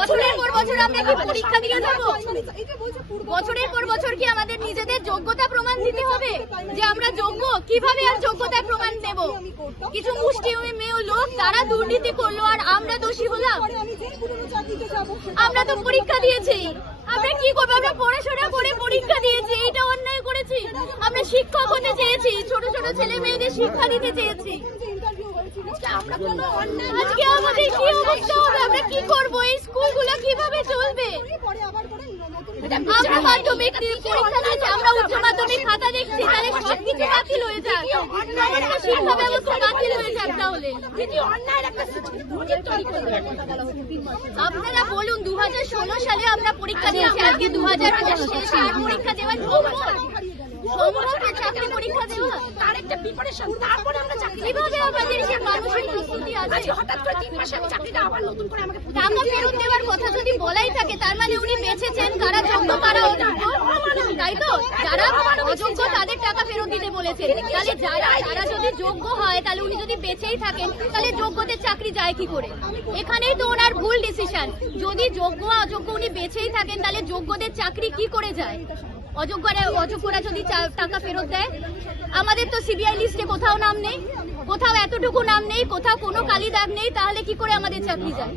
বছরের পর বছর আমরা কি পরীক্ষা দিয়ে যাব? বছরের পর বছর কি আমাদের নিজেদের যোগ্যতা প্রমাণ দিতে হবে যে আমরা যোগ্য? কিভাবে আর যোগ্যতার প্রমাণ দেব? কিছু মুষ্টিমেয় লোক তারা দুর্নীতি করলো আর আমরা দোষী হলাম। আমরা তো পরীক্ষা দিয়েছি, আমরা কি করবো? আমরা পড়াশোনা করে পরীক্ষা দিয়েছি, এটা অন্যায় করেছি? আমরা শিক্ষক হতে চেয়েছি, ছোট ছোট ছেলে মেয়েদের শিক্ষা দিতে চেয়েছি। আজকে আমাদের কি অবস্থা হবে? আমরা কি করবো? এই স্কুলগুলো কিভাবে চলবে? আমরা মাধ্যমিক পরীক্ষা দিয়েছি, আমরা উচ্চ মাধ্যমিক খাতা দেখছি, তাহলে সবকিছু বাতিল হয়ে যাক, আমাদের শিক্ষা ব্যবস্থা বাতিল হয়ে যাক। তাহলে আপনারা বলুন, 2016 সালে আমরা পরীক্ষা দিয়েছি, আজকে 2025 সালে পরীক্ষা দেওয়ার চাকরি পরীক্ষা দেওয়া তার একটা প্রিপারেশন, তারপরে আমরা চাকরি কিভাবে আমাদের সে মানসিক প্রস্তুতি আছে? হঠাৎ করে 3 মাসে আমি চাকরিটা আবার নতুন করে আমাকে টাকা ফেরত দেওয়ার কথা যদি বলাই থাকে, তার মানে উনি বেঁচেছেন, কারা যোগ্য কারা অযোগ্য, তাই তো? যারা অযোগ্য তাদের টাকা ফেরত দিতে বলেছেন। তাহলে যারা যদি যোগ্য হয়, তাহলে উনি যদি বেঁচেই থাকেন, তাহলে যোগ্যদের চাকরি যায় কি করে? এখানেই তো ওনার ভুল ডিসিশন। যদি যোগ্য অযোগ্য উনি বেঁচেই থাকেন, তাহলে যোগ্যদের চাকরি কি করে যায়? অযোগ্যরা যদি টাকা ফেরত দেয়। আমাদের তো সিবিআই লিস্টে কোথাও নাম নেই, কোথাও এতটুকু নাম নেই, কোথাও কোনো কালি দাগ নেই, তাহলে কি করে আমাদের চাকরি যায়?